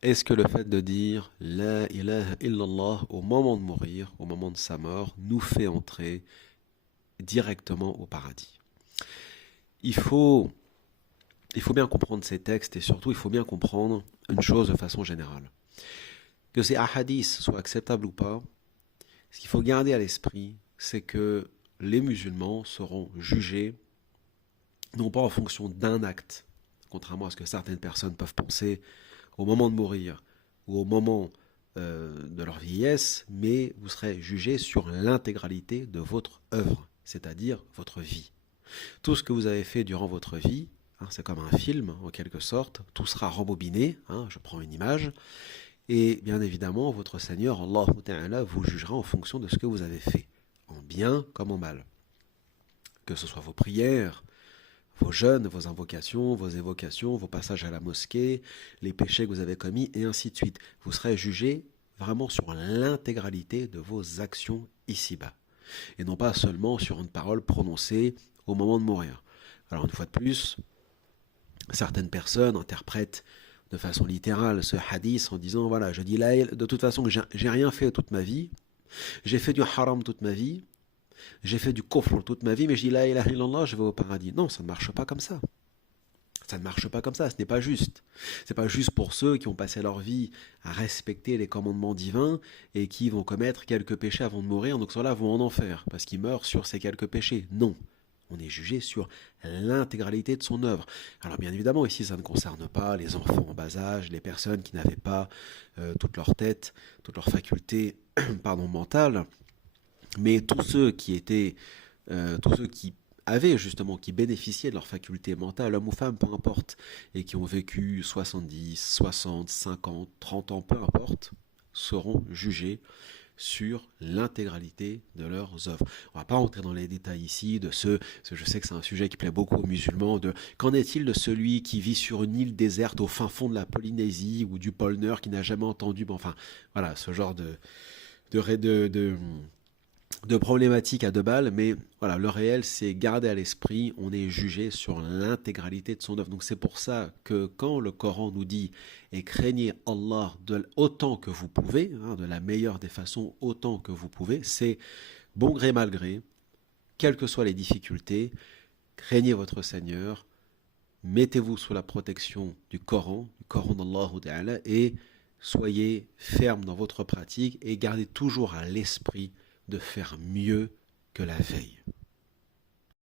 Est-ce que le fait de dire La ilaha illallah au moment de mourir, au moment de sa mort, nous fait entrer directement au paradis? Il faut, il faut bien comprendre ces textes et surtout il faut bien comprendre une chose de façon générale. Que ces hadiths soient acceptables ou pas, ce qu'il faut garder à l'esprit, c'est que les musulmans seront jugés non pas en fonction d'un acte, contrairement à ce que certaines personnes peuvent penser au moment de mourir ou au moment de leur vieillesse, mais vous serez jugé sur l'intégralité de votre œuvre, c'est-à-dire votre vie. Tout ce que vous avez fait durant votre vie, hein, c'est comme un film en quelque sorte, tout sera rembobiné, hein, je prends une image, et bien évidemment votre Seigneur, Allah Ta'ala, vous jugera en fonction de ce que vous avez fait, en bien comme en mal. Que ce soit vos prières, vos jeûnes, vos invocations, vos évocations, vos passages à la mosquée, les péchés que vous avez commis, et ainsi de suite. Vous serez jugé vraiment sur l'intégralité de vos actions ici-bas, et non pas seulement sur une parole prononcée au moment de mourir. Alors une fois de plus, certaines personnes interprètent de façon littérale ce hadith en disant voilà, je dis là, de toute façon, j'ai rien fait toute ma vie, j'ai fait du haram toute ma vie, j'ai fait du kufr toute ma vie, mais je dis la ilaha illallah, je vais au paradis. Non, ça ne marche pas comme ça. Ça ne marche pas comme ça, ce n'est pas juste. C'est pas juste pour ceux qui ont passé leur vie à respecter les commandements divins et qui vont commettre quelques péchés avant de mourir, donc ceux-là vont en enfer, parce qu'ils meurent sur ces quelques péchés. Non. On est jugé sur l'intégralité de son œuvre. Alors bien évidemment, ici, ça ne concerne pas les enfants en bas âge, les personnes qui n'avaient pas toute leur tête, toute leur faculté pardon, mentale, mais tous ceux qui avaient justement, qui bénéficiaient de leur faculté mentale, hommes ou femmes, peu importe, et qui ont vécu 70, 60, 50, 30 ans, peu importe, seront jugés sur l'intégralité de leurs œuvres. On ne va pas rentrer dans les détails ici de je sais que c'est un sujet qui plaît beaucoup aux musulmans, de qu'en est-il de celui qui vit sur une île déserte au fin fond de la Polynésie ou du pôle Nord qui n'a jamais entendu, bon, enfin, voilà, ce genre de, de problématiques à deux balles, mais voilà, le réel, c'est garder à l'esprit, on est jugé sur l'intégralité de son œuvre. Donc c'est pour ça que quand le Coran nous dit et craignez Allah autant que vous pouvez, hein, de la meilleure des façons, autant que vous pouvez, c'est bon gré mal gré, quelles que soient les difficultés, craignez votre Seigneur, mettez-vous sous la protection du Coran d'Allah Ta'ala, et soyez ferme dans votre pratique et gardez toujours à l'esprit de faire mieux que la veille.